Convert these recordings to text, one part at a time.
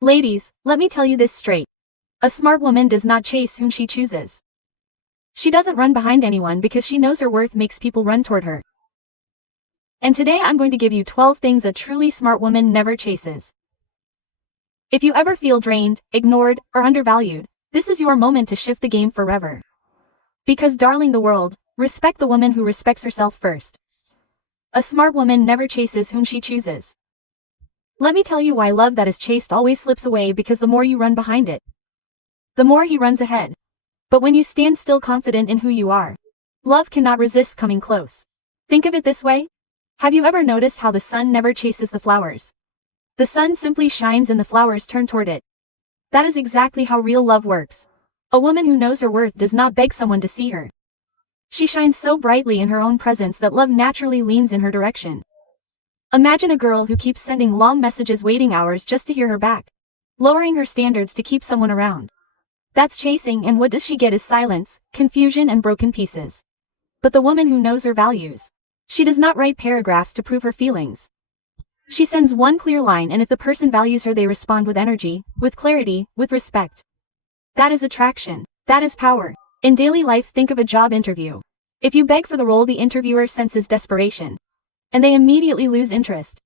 Ladies, let me tell you this straight. A smart woman does not chase whom she chooses. She doesn't run behind anyone because she knows her worth makes people run toward her. And today I'm going to give you 12 things a truly smart woman never chases. If you ever feel drained, ignored, or undervalued, this is your moment to shift the game forever. Because darling the world, respect the woman who respects herself first. A smart woman never chases whom she chooses. Let me tell you why love that is chased always slips away, because the more you run behind it, the more he runs ahead. But when you stand still confident in who you are, love cannot resist coming close. Think of it this way. Have you ever noticed how the sun never chases the flowers? The sun simply shines and the flowers turn toward it. That is exactly how real love works. A woman who knows her worth does not beg someone to see her. She shines so brightly in her own presence that love naturally leans in her direction. Imagine a girl who keeps sending long messages, waiting hours just to hear her back, lowering her standards to keep someone around. That's chasing, and what does she get is silence, confusion, and broken pieces. But the woman who knows her values, she does not write paragraphs to prove her feelings. She sends one clear line, and if the person values her, they respond with energy, with clarity, with respect. That is attraction. That is power. In daily life, think of a job interview. If you beg for the role, the interviewer senses desperation, and they immediately lose interest.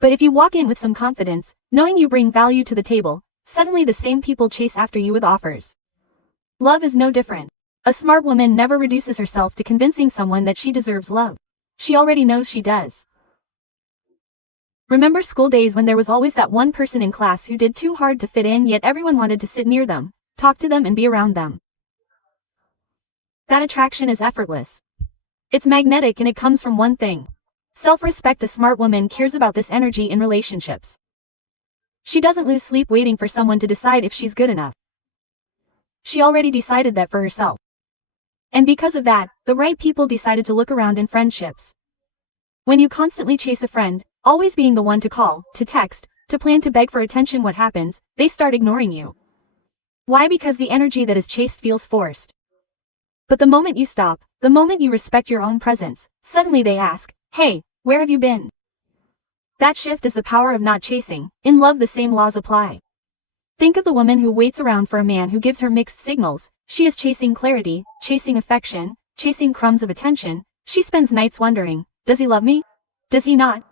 But if you walk in with some confidence, knowing you bring value to the table, suddenly the same people chase after you with offers. Love is no different. A smart woman never reduces herself to convincing someone that she deserves love. She already knows she does. Remember school days when there was always that one person in class who did too hard to fit in, yet everyone wanted to sit near them, talk to them, and be around them? That attraction is effortless. It's magnetic, and it comes from one thing: self-respect. A smart woman cares about this energy in relationships. She doesn't lose sleep waiting for someone to decide if she's good enough. She already decided that for herself. And because of that, the right people decided to look around in friendships. When you constantly chase a friend, always being the one to call, to text, to plan, to beg for attention, what happens? They start ignoring you. Why? Because the energy that is chased feels forced. But the moment you stop, the moment you respect your own presence, suddenly they ask, "Hey, where have you been?" That shift is the power of not chasing. In love, the same laws apply. Think of the woman who waits around for a man who gives her mixed signals. She is chasing clarity, chasing affection, chasing crumbs of attention. She spends nights wondering, does he love me? Does he not?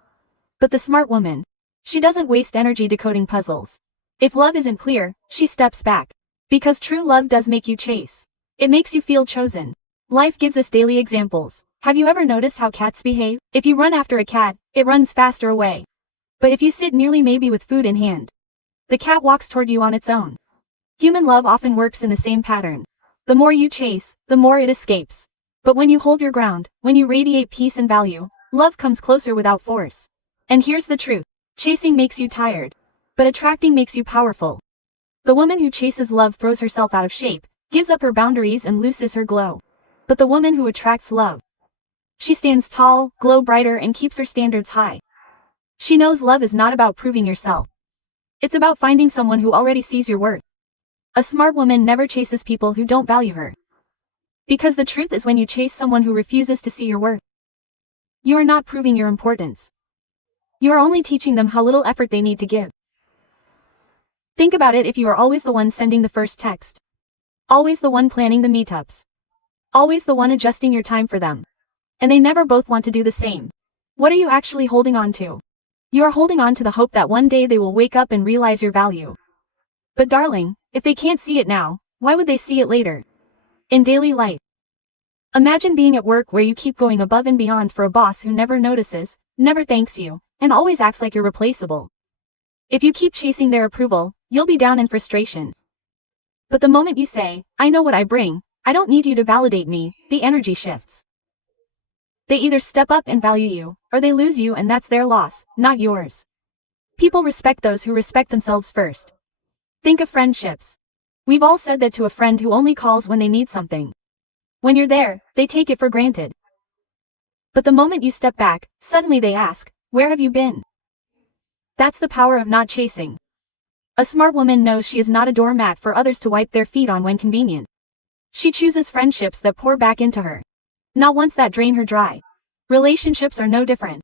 But the smart woman, she doesn't waste energy decoding puzzles. If love isn't clear, she steps back. Because true love does make you chase. It makes you feel chosen. Life gives us daily examples. Have you ever noticed how cats behave? If you run after a cat, it runs faster away. But if you sit nearly, maybe with food in hand, the cat walks toward you on its own. Human love often works in the same pattern. The more you chase, the more it escapes. But when you hold your ground, when you radiate peace and value, love comes closer without force. And here's the truth. Chasing makes you tired, but attracting makes you powerful. The woman who chases love throws herself out of shape, gives up her boundaries, and loses her glow. But the woman who attracts love, she stands tall, glow brighter, and keeps her standards high. She knows love is not about proving yourself. It's about finding someone who already sees your worth. A smart woman never chases people who don't value her. Because the truth is, when you chase someone who refuses to see your worth, you are not proving your importance. You are only teaching them how little effort they need to give. Think about it. If you are always the one sending the first text, always the one planning the meetups, always the one adjusting your time for them, and they never both want to do the same, what are you actually holding on to? You are holding on to the hope that one day they will wake up and realize your value. But darling, if they can't see it now, why would they see it later? In daily life, imagine being at work where you keep going above and beyond for a boss who never notices, never thanks you, and always acts like you're replaceable. If you keep chasing their approval, you'll be down in frustration. But the moment you say, "I know what I bring, I don't need you to validate me," the energy shifts. They either step up and value you, or they lose you, and that's their loss, not yours. People respect those who respect themselves first. Think of friendships. We've all said that to a friend who only calls when they need something. When you're there, they take it for granted. But the moment you step back, suddenly they ask, "Where have you been?" That's the power of not chasing. A smart woman knows she is not a doormat for others to wipe their feet on when convenient. She chooses friendships that pour back into her, not ones that drain her dry. Relationships are no different.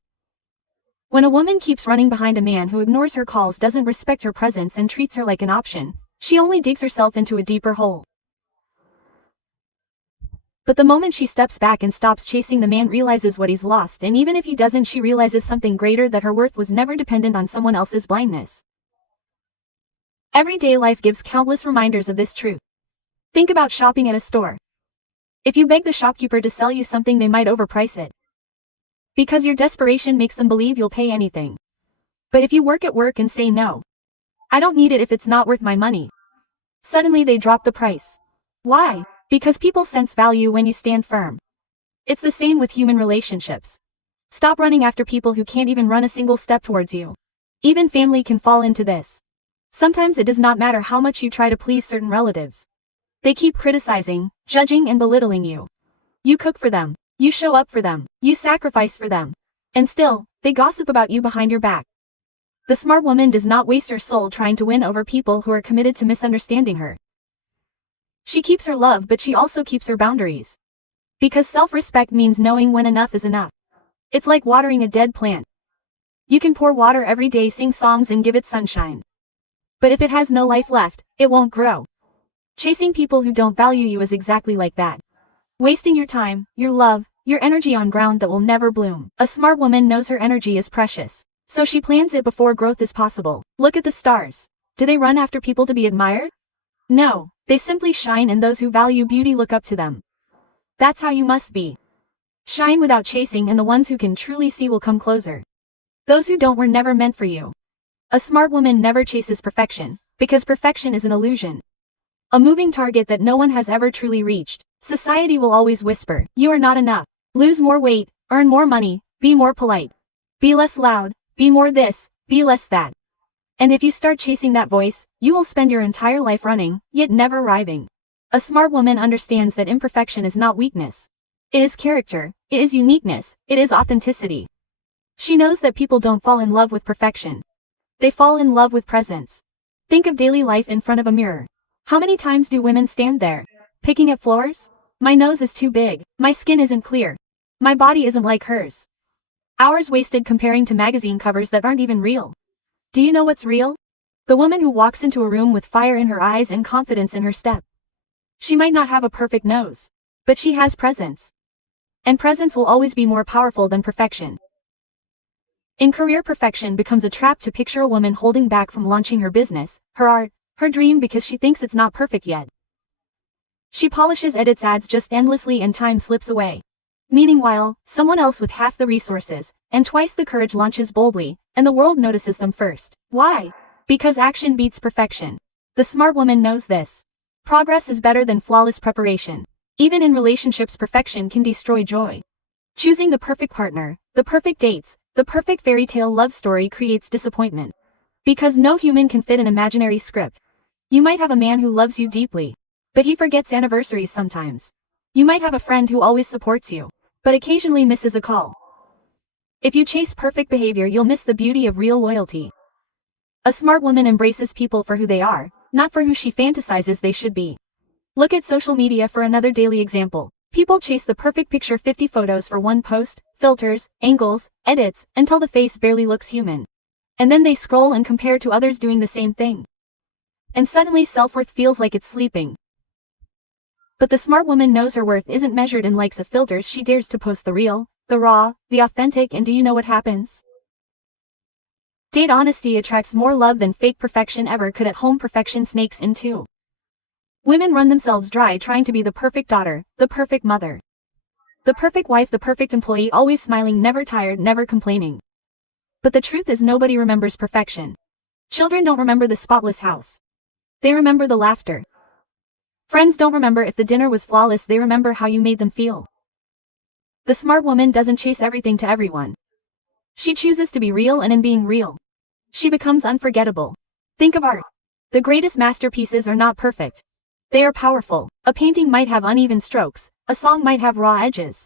When a woman keeps running behind a man who ignores her calls, doesn't respect her presence, and treats her like an option, she only digs herself into a deeper hole. But the moment she steps back and stops chasing the man, realizes what he's lost, and even if he doesn't, she realizes something greater, that her worth was never dependent on someone else's blindness. Everyday life gives countless reminders of this truth. Think about shopping at a store. If you beg the shopkeeper to sell you something, they might overprice it, because your desperation makes them believe you'll pay anything. But if you work at work and say, "No, I don't need it if it's not worth my money," suddenly they drop the price. Why? Because people sense value when you stand firm. It's the same with human relationships. Stop running after people who can't even run a single step towards you. Even family can fall into this. Sometimes it does not matter how much you try to please certain relatives. They keep criticizing, judging, and belittling you. You cook for them. You show up for them. You sacrifice for them. And still, they gossip about you behind your back. The smart woman does not waste her soul trying to win over people who are committed to misunderstanding her. She keeps her love, but she also keeps her boundaries. Because self-respect means knowing when enough is enough. It's like watering a dead plant. You can pour water every day, sing songs, and give it sunshine. But if it has no life left, it won't grow. Chasing people who don't value you is exactly like that. Wasting your time, your love, your energy on ground that will never bloom. A smart woman knows her energy is precious, so she plans it before growth is possible. Look at the stars. Do they run after people to be admired? No, they simply shine, and those who value beauty look up to them. That's how you must be. Shine without chasing, and the ones who can truly see will come closer. Those who don't were never meant for you. A smart woman never chases perfection, because perfection is an illusion. A moving target that no one has ever truly reached. Society will always whisper, "You are not enough. Lose more weight, earn more money, be more polite. Be less loud, be more this, be less that." And if you start chasing that voice, you will spend your entire life running, yet never arriving. A smart woman understands that imperfection is not weakness. It is character, it is uniqueness, it is authenticity. She knows that people don't fall in love with perfection. They fall in love with presence. Think of daily life in front of a mirror. How many times do women stand there, picking at floors? My nose is too big, my skin isn't clear, my body isn't like hers. Hours wasted comparing to magazine covers that aren't even real. Do you know what's real? The woman who walks into a room with fire in her eyes and confidence in her step. She might not have a perfect nose, but she has presence. And presence will always be more powerful than perfection. In career, perfection becomes a trap. To picture a woman holding back from launching her business, her art, her dream, because she thinks it's not perfect yet. She polishes, edits, adds just endlessly, and time slips away. Meanwhile, someone else with half the resources and twice the courage launches boldly, and the world notices them first. Why? Because action beats perfection. The smart woman knows this. Progress is better than flawless preparation. Even in relationships, perfection can destroy joy. Choosing the perfect partner, the perfect dates, the perfect fairy tale love story creates disappointment. Because no human can fit an imaginary script. You might have a man who loves you deeply, but he forgets anniversaries sometimes. You might have a friend who always supports you, but occasionally misses a call. If you chase perfect behavior, you'll miss the beauty of real loyalty. A smart woman embraces people for who they are, not for who she fantasizes they should be. Look at social media for another daily example. People chase the perfect picture, 50 photos for one post, filters, angles, edits, until the face barely looks human. And then they scroll and compare to others doing the same thing. And suddenly self-worth feels like it's sleeping. But the smart woman knows her worth isn't measured in likes of filters. She dares to post the real, the raw, the authentic, and do you know what happens? Date honesty attracts more love than fake perfection ever could. At home, perfection snakes in too. Women run themselves dry trying to be the perfect daughter, the perfect mother, the perfect wife, the perfect employee, always smiling, never tired, never complaining. But the truth is, nobody remembers perfection. Children don't remember the spotless house. They remember the laughter. Friends don't remember if the dinner was flawless, they remember how you made them feel. The smart woman doesn't chase everything to everyone. She chooses to be real, and in being real, she becomes unforgettable. Think of art. The greatest masterpieces are not perfect. They are powerful. A painting might have uneven strokes, a song might have raw edges.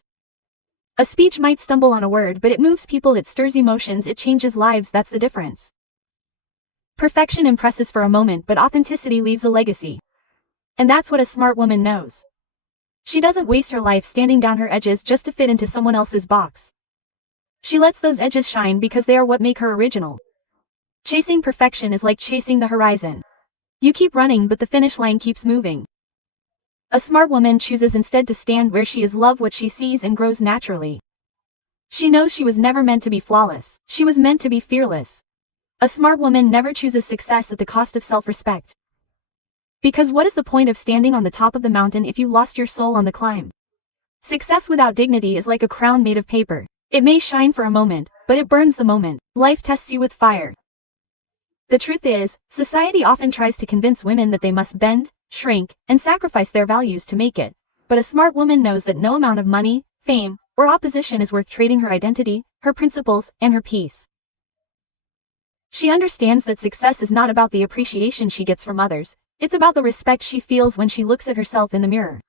A speech might stumble on a word, but it moves people, it stirs emotions, it changes lives. That's the difference. Perfection impresses for a moment, but authenticity leaves a legacy. And that's what a smart woman knows. She doesn't waste her life standing down her edges just to fit into someone else's box. She lets those edges shine because they are what make her original. Chasing perfection is like chasing the horizon. You keep running but the finish line keeps moving. A smart woman chooses instead to stand where she is, love what she sees, and grows naturally. She knows she was never meant to be flawless, she was meant to be fearless. A smart woman never chooses success at the cost of self-respect. Because what is the point of standing on the top of the mountain if you lost your soul on the climb? Success without dignity is like a crown made of paper. It may shine for a moment, but it burns the moment life tests you with fire. The truth is, society often tries to convince women that they must bend, shrink, and sacrifice their values to make it. But a smart woman knows that no amount of money, fame, or opposition is worth trading her identity, her principles, and her peace. She understands that success is not about the appreciation she gets from others, it's about the respect she feels when she looks at herself in the mirror.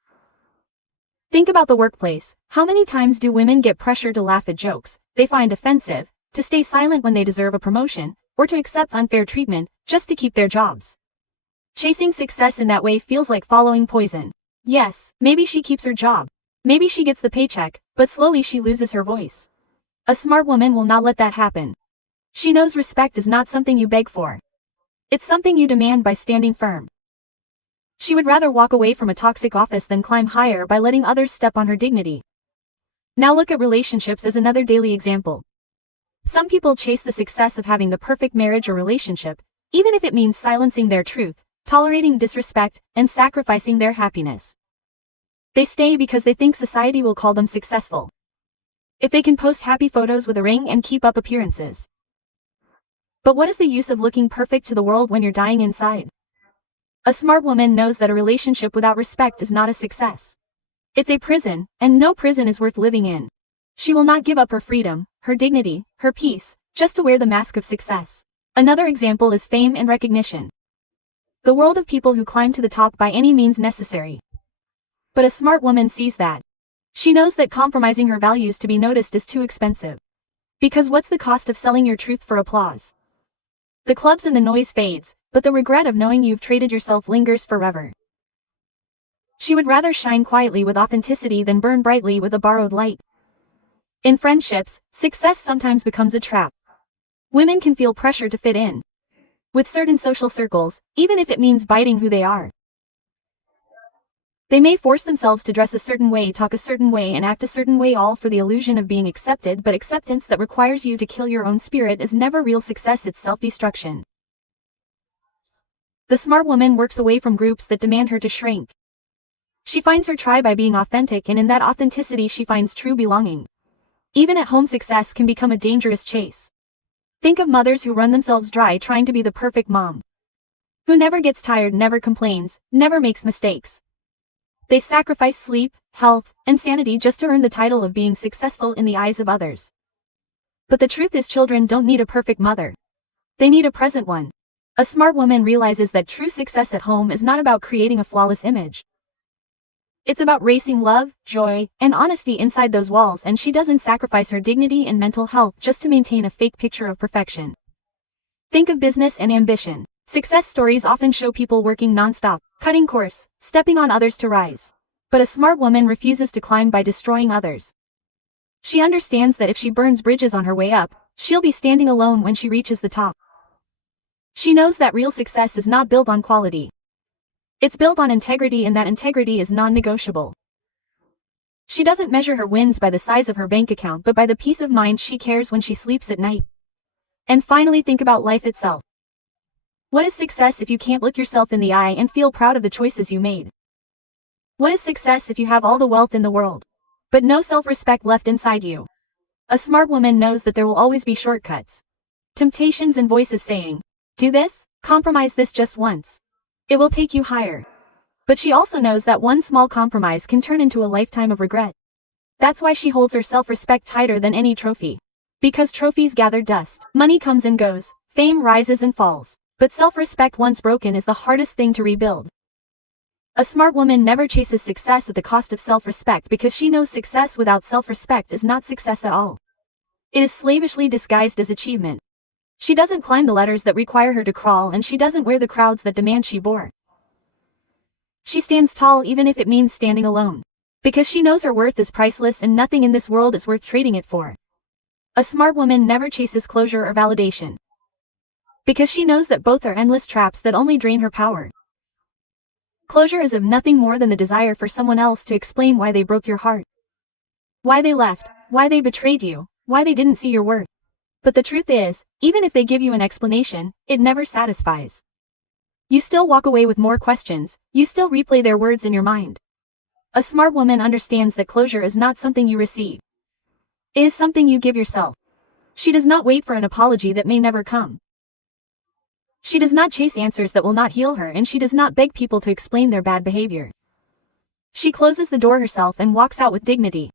Think about the workplace. How many times do women get pressure to laugh at jokes they find offensive, to stay silent when they deserve a promotion, or to accept unfair treatment, just to keep their jobs? Chasing success in that way feels like following poison. Yes, maybe she keeps her job. Maybe she gets the paycheck, but slowly she loses her voice. A smart woman will not let that happen. She knows respect is not something you beg for. It's something you demand by standing firm. She would rather walk away from a toxic office than climb higher by letting others step on her dignity. Now look at relationships as another daily example. Some people chase the success of having the perfect marriage or relationship, even if it means silencing their truth, tolerating disrespect, and sacrificing their happiness. They stay because they think society will call them successful. If they can post happy photos with a ring and keep up appearances. But what is the use of looking perfect to the world when you're dying inside? A smart woman knows that a relationship without respect is not a success. It's a prison, and no prison is worth living in. She will not give up her freedom, her dignity, her peace, just to wear the mask of success. Another example is fame and recognition. The world of people who climb to the top by any means necessary. But a smart woman sees that. She knows that compromising her values to be noticed is too expensive. Because what's the cost of selling your truth for applause? The clubs and the noise fades, but the regret of knowing you've traded yourself lingers forever. She would rather shine quietly with authenticity than burn brightly with a borrowed light. In friendships, success sometimes becomes a trap. Women can feel pressure to fit in with certain social circles, even if it means biting who they are. They may force themselves to dress a certain way, talk a certain way, and act a certain way, all for the illusion of being accepted, but acceptance that requires you to kill your own spirit is never real success, it's self-destruction. The smart woman works away from groups that demand her to shrink. She finds her tribe by being authentic, and in that authenticity she finds true belonging. Even at home, success can become a dangerous chase. Think of mothers who run themselves dry trying to be the perfect mom. Who never gets tired, never complains, never makes mistakes. They sacrifice sleep, health, and sanity just to earn the title of being successful in the eyes of others. But the truth is, children don't need a perfect mother. They need a present one. A smart woman realizes that true success at home is not about creating a flawless image. It's about raising love, joy, and honesty inside those walls, and she doesn't sacrifice her dignity and mental health just to maintain a fake picture of perfection. Think of business and ambition. Success stories often show people working non-stop, cutting course, stepping on others to rise. But a smart woman refuses to climb by destroying others. She understands that if she burns bridges on her way up, she'll be standing alone when she reaches the top. She knows that real success is not built on quality. It's built on integrity, and that integrity is non-negotiable. She doesn't measure her wins by the size of her bank account, but by the peace of mind she cares when she sleeps at night. And finally, think about life itself. What is success if you can't look yourself in the eye and feel proud of the choices you made? What is success if you have all the wealth in the world, but no self-respect left inside you? A smart woman knows that there will always be shortcuts, temptations, and voices saying, "Do this, compromise this just once. It will take you higher." But she also knows that one small compromise can turn into a lifetime of regret. That's why she holds her self-respect tighter than any trophy. Because trophies gather dust, money comes and goes, fame rises and falls. But self-respect once broken is the hardest thing to rebuild. A smart woman never chases success at the cost of self-respect, because she knows success without self-respect is not success at all. It is slavishly disguised as achievement. She doesn't climb the ladders that require her to crawl, and she doesn't wear the crowds that demand she bore. She stands tall even if it means standing alone. Because she knows her worth is priceless and nothing in this world is worth trading it for. A smart woman never chases closure or validation, because she knows that both are endless traps that only drain her power. Closure is of nothing more than the desire for someone else to explain why they broke your heart, why they left, why they betrayed you, why they didn't see your worth. But the truth is, even if they give you an explanation, it never satisfies. You still walk away with more questions, you still replay their words in your mind. A smart woman understands that closure is not something you receive. It is something you give yourself. She does not wait for an apology that may never come. She does not chase answers that will not heal her, and she does not beg people to explain their bad behavior. She closes the door herself and walks out with dignity.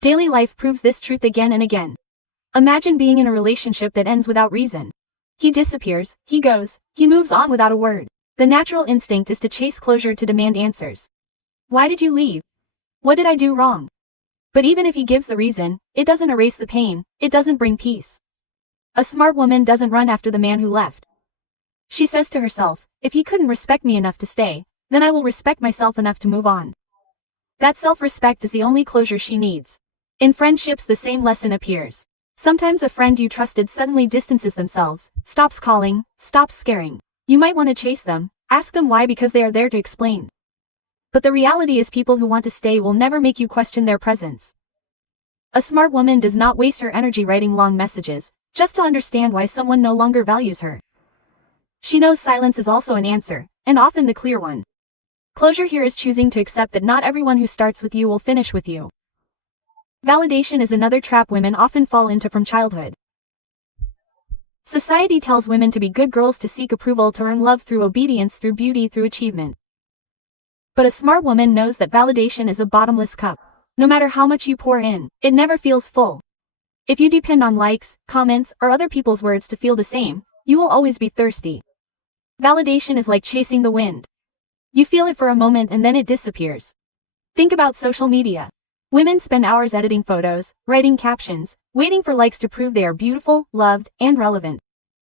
Daily life proves this truth again and again. Imagine being in a relationship that ends without reason. He disappears, he goes, he moves on without a word. The natural instinct is to chase closure, to demand answers. Why did you leave? What did I do wrong? But even if he gives the reason, it doesn't erase the pain, it doesn't bring peace. A smart woman doesn't run after the man who left. She says to herself, if he couldn't respect me enough to stay, then I will respect myself enough to move on. That self-respect is the only closure she needs. In friendships, the same lesson appears. Sometimes a friend you trusted suddenly distances themselves, stops calling, stops caring. You might want to chase them, ask them why, because they are there to explain. But the reality is, people who want to stay will never make you question their presence. A smart woman does not waste her energy writing long messages, just to understand why someone no longer values her. She knows silence is also an answer, and often the clear one. Closure here is choosing to accept that not everyone who starts with you will finish with you. Validation is another trap women often fall into from childhood. Society tells women to be good girls, to seek approval, to earn love through obedience, through beauty, through achievement. But a smart woman knows that validation is a bottomless cup. No matter how much you pour in, it never feels full. If you depend on likes, comments, or other people's words to feel the same, you will always be thirsty. Validation is like chasing the wind. You feel it for a moment and then it disappears. Think about social media. Women spend hours editing photos, writing captions, waiting for likes to prove they are beautiful, loved, and relevant.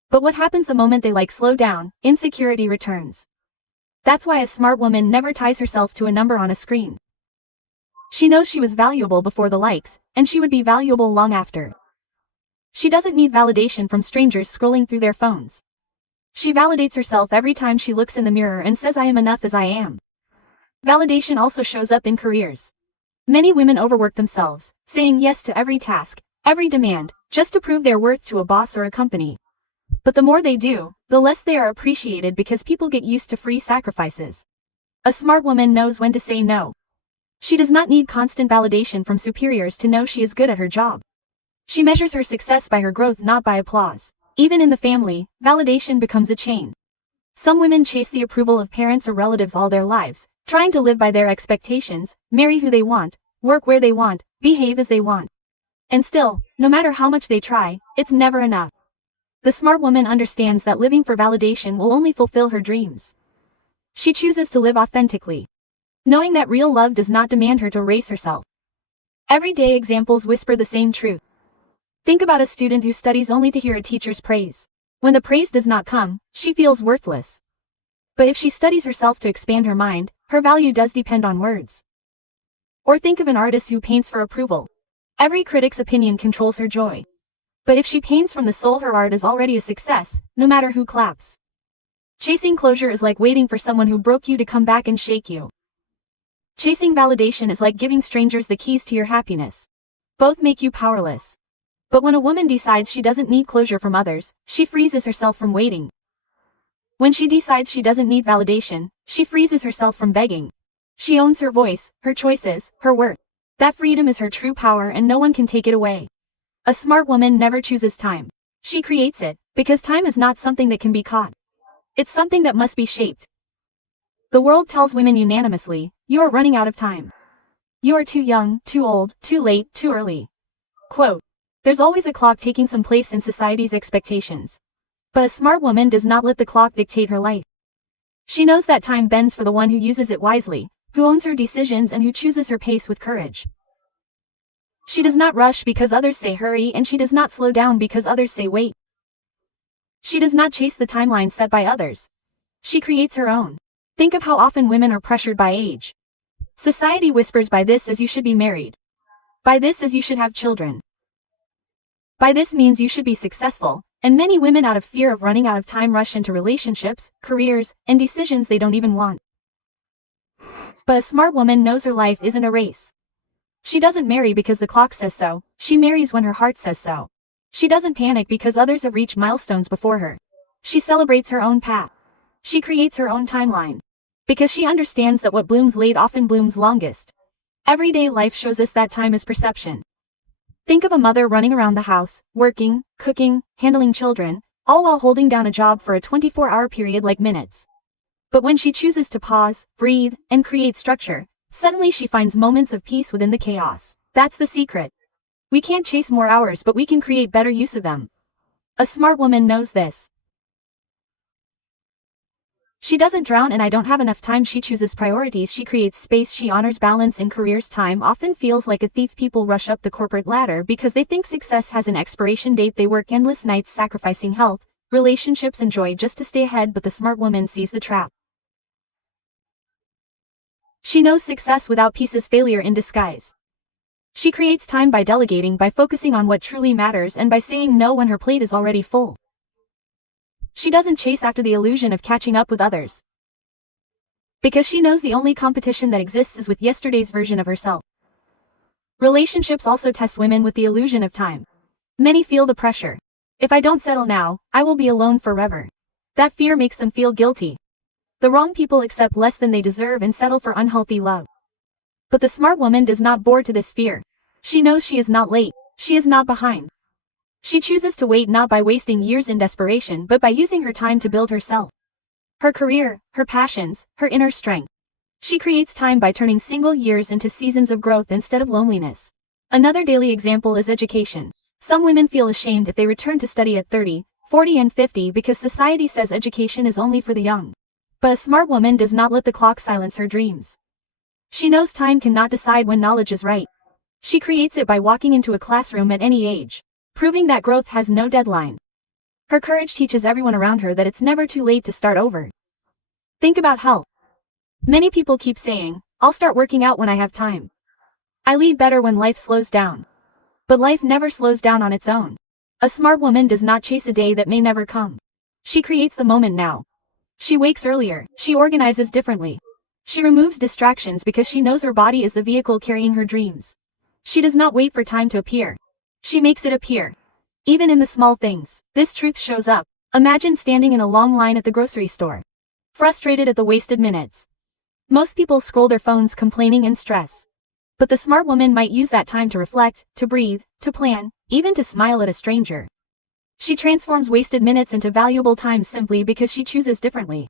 But what happens the moment they slow down? Insecurity returns. That's why a smart woman never ties herself to a number on a screen. She knows she was valuable before the likes, and she would be valuable long after. She doesn't need validation from strangers scrolling through their phones. She validates herself every time she looks in the mirror and says, I am enough as I am. Validation also shows up in careers. Many women overwork themselves, saying yes to every task, every demand, just to prove their worth to a boss or a company. But the more they do, the less they are appreciated, because people get used to free sacrifices. A smart woman knows when to say no. She does not need constant validation from superiors to know she is good at her job. She measures her success by her growth, not by applause. Even in the family, validation becomes a chain. Some women chase the approval of parents or relatives all their lives, trying to live by their expectations, marry who they want, work where they want, behave as they want. And still, no matter how much they try, it's never enough. The smart woman understands that living for validation will only fulfill her dreams. She chooses to live authentically, knowing that real love does not demand her to erase herself. Everyday examples whisper the same truth. Think about a student who studies only to hear a teacher's praise. When the praise does not come, she feels worthless. But if she studies herself to expand her mind, her value does depend on words. Or think of an artist who paints for approval. Every critic's opinion controls her joy. But if she paints from the soul, her art is already a success, no matter who claps. Chasing closure is like waiting for someone who broke you to come back and shake you. Chasing validation is like giving strangers the keys to your happiness. Both make you powerless. But when a woman decides she doesn't need closure from others, she freezes herself from waiting. When she decides she doesn't need validation, she freezes herself from begging. She owns her voice, her choices, her worth. That freedom is her true power, and no one can take it away. A smart woman never chooses time. She creates it, because time is not something that can be caught. It's something that must be shaped. The world tells women unanimously, you are running out of time. You are too young, too old, too late, too early. Quote, there's always a clock taking some place in society's expectations. But a smart woman does not let the clock dictate her life. She knows that time bends for the one who uses it wisely, who owns her decisions, and who chooses her pace with courage. She does not rush because others say hurry, and she does not slow down because others say wait. She does not chase the timeline set by others. She creates her own. Think of how often women are pressured by age. Society whispers, by this as you should be married. By this as you should have children. By this means you should be successful, and many women out of fear of running out of time rush into relationships, careers, and decisions they don't even want. But a smart woman knows her life isn't a race. She doesn't marry because the clock says so, she marries when her heart says so. She doesn't panic because others have reached milestones before her. She celebrates her own path. She creates her own timeline. Because she understands that what blooms late often blooms longest. Everyday life shows us that time is perception. Think of a mother running around the house, working, cooking, handling children, all while holding down a job for a 24-hour period like minutes. But when she chooses to pause, breathe, and create structure, suddenly she finds moments of peace within the chaos. That's the secret. We can't chase more hours, but we can create better use of them. A smart woman knows this. She doesn't drown in "I don't have enough time." She chooses priorities. She creates space. She honors balance in careers. Time often feels like a thief. People rush up the corporate ladder because they think success has an expiration date. They work endless nights sacrificing health, relationships, and joy just to stay ahead, but the smart woman sees the trap. She knows success without peace is failure in disguise. She creates time by delegating, by focusing on what truly matters, and by saying no when her plate is already full. She doesn't chase after the illusion of catching up with others. Because she knows the only competition that exists is with yesterday's version of herself. Relationships also test women with the illusion of time. Many feel the pressure. If I don't settle now, I will be alone forever. That fear makes them feel guilty. The wrong people accept less than they deserve and settle for unhealthy love. But the smart woman does not bow to this fear. She knows she is not late. She is not behind. She chooses to wait, not by wasting years in desperation, but by using her time to build herself. Her career, her passions, her inner strength. She creates time by turning single years into seasons of growth instead of loneliness. Another daily example is education. Some women feel ashamed if they return to study at 30, 40 and 50 because society says education is only for the young. But a smart woman does not let the clock silence her dreams. She knows time cannot decide when knowledge is right. She creates it by walking into a classroom at any age, proving that growth has no deadline. Her courage teaches everyone around her that it's never too late to start over. Think about health. Many people keep saying, "I'll start working out when I have time. I lead better when life slows down." But life never slows down on its own. A smart woman does not chase a day that may never come. She creates the moment now. She wakes earlier. She organizes differently. She removes distractions because she knows her body is the vehicle carrying her dreams. She does not wait for time to appear. She makes it appear. Even in the small things, this truth shows up. Imagine standing in a long line at the grocery store, frustrated at the wasted minutes. Most people scroll their phones complaining and stress. But the smart woman might use that time to reflect, to breathe, to plan, even to smile at a stranger. She transforms wasted minutes into valuable time simply because she chooses differently.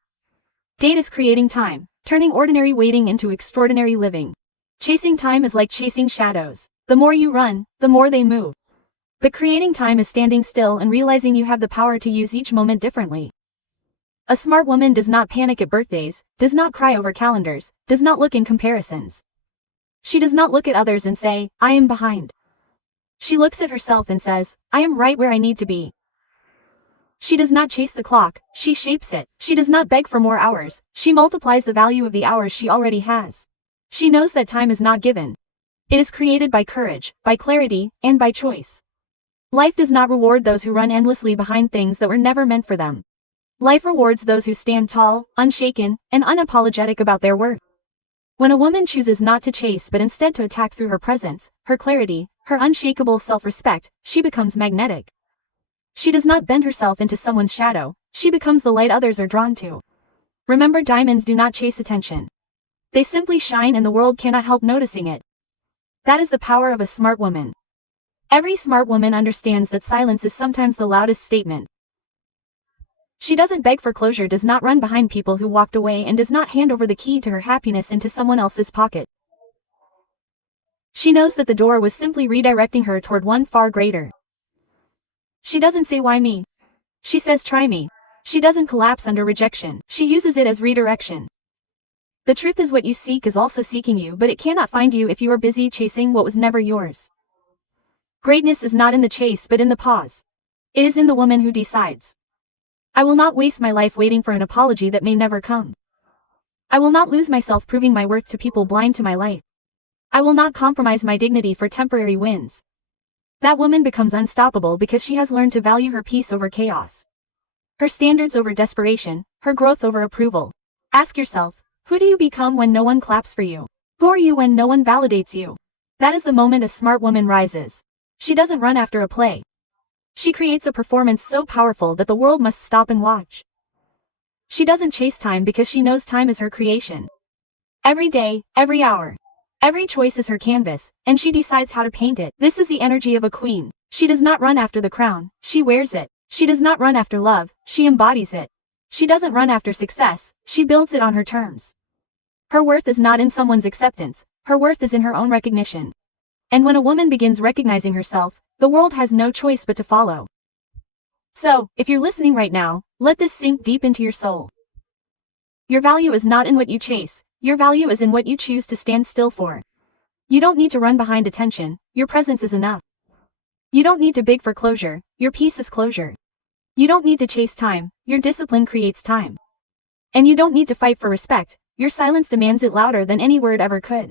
Date is creating time, turning ordinary waiting into extraordinary living. Chasing time is like chasing shadows. The more you run, the more they move. But creating time is standing still and realizing you have the power to use each moment differently. A smart woman does not panic at birthdays, does not cry over calendars, does not look in comparisons. She does not look at others and say, "I am behind." She looks at herself and says, "I am right where I need to be." She does not chase the clock, she shapes it. She does not beg for more hours, she multiplies the value of the hours she already has. She knows that time is not given. It is created by courage, by clarity, and by choice. Life does not reward those who run endlessly behind things that were never meant for them. Life rewards those who stand tall, unshaken, and unapologetic about their worth. When a woman chooses not to chase but instead to attack through her presence, her clarity, her unshakable self-respect, she becomes magnetic. She does not bend herself into someone's shadow, she becomes the light others are drawn to. Remember, diamonds do not chase attention. They simply shine and the world cannot help noticing it. That is the power of a smart woman. Every smart woman understands that silence is sometimes the loudest statement. She doesn't beg for closure, does not run behind people who walked away, and does not hand over the key to her happiness into someone else's pocket. She knows that the door was simply redirecting her toward one far greater. She doesn't say, "Why me?" She says, "Try me." She doesn't collapse under rejection, she uses it as redirection. The truth is, what you seek is also seeking you, but it cannot find you if you are busy chasing what was never yours. Greatness is not in the chase but in the pause. It is in the woman who decides. I will not waste my life waiting for an apology that may never come. I will not lose myself proving my worth to people blind to my light. I will not compromise my dignity for temporary wins. That woman becomes unstoppable because she has learned to value her peace over chaos. Her standards over desperation, her growth over approval. Ask yourself, who do you become when no one claps for you? Who are you when no one validates you? That is the moment a smart woman rises. She doesn't run after a play. She creates a performance so powerful that the world must stop and watch. She doesn't chase time because she knows time is her creation. Every day, every hour, every choice is her canvas, and she decides how to paint it. This is the energy of a queen. She does not run after the crown, she wears it. She does not run after love, she embodies it. She doesn't run after success, she builds it on her terms. Her worth is not in someone's acceptance, her worth is in her own recognition. And when a woman begins recognizing herself, the world has no choice but to follow. So, if you're listening right now, let this sink deep into your soul. Your value is not in what you chase, your value is in what you choose to stand still for. You don't need to run behind attention, your presence is enough. You don't need to beg for closure, your peace is closure. You don't need to chase time, your discipline creates time. And you don't need to fight for respect, your silence demands it louder than any word ever could.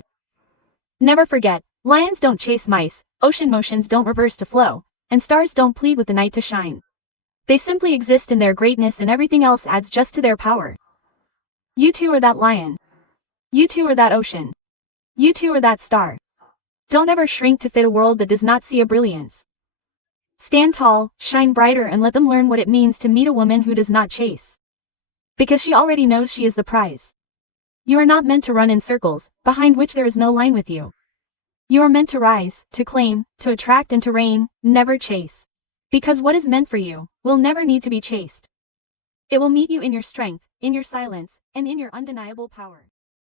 Never forget, lions don't chase mice, ocean motions don't reverse to flow, and stars don't plead with the night to shine. They simply exist in their greatness and everything else adds just to their power. You too are that lion. You too are that ocean. You too are that star. Don't ever shrink to fit a world that does not see a brilliance. Stand tall, shine brighter and let them learn what it means to meet a woman who does not chase. Because she already knows she is the prize. You are not meant to run in circles, behind which there is no line with you. You are meant to rise, to claim, to attract and to reign, never chase. Because what is meant for you, will never need to be chased. It will meet you in your strength, in your silence, and in your undeniable power.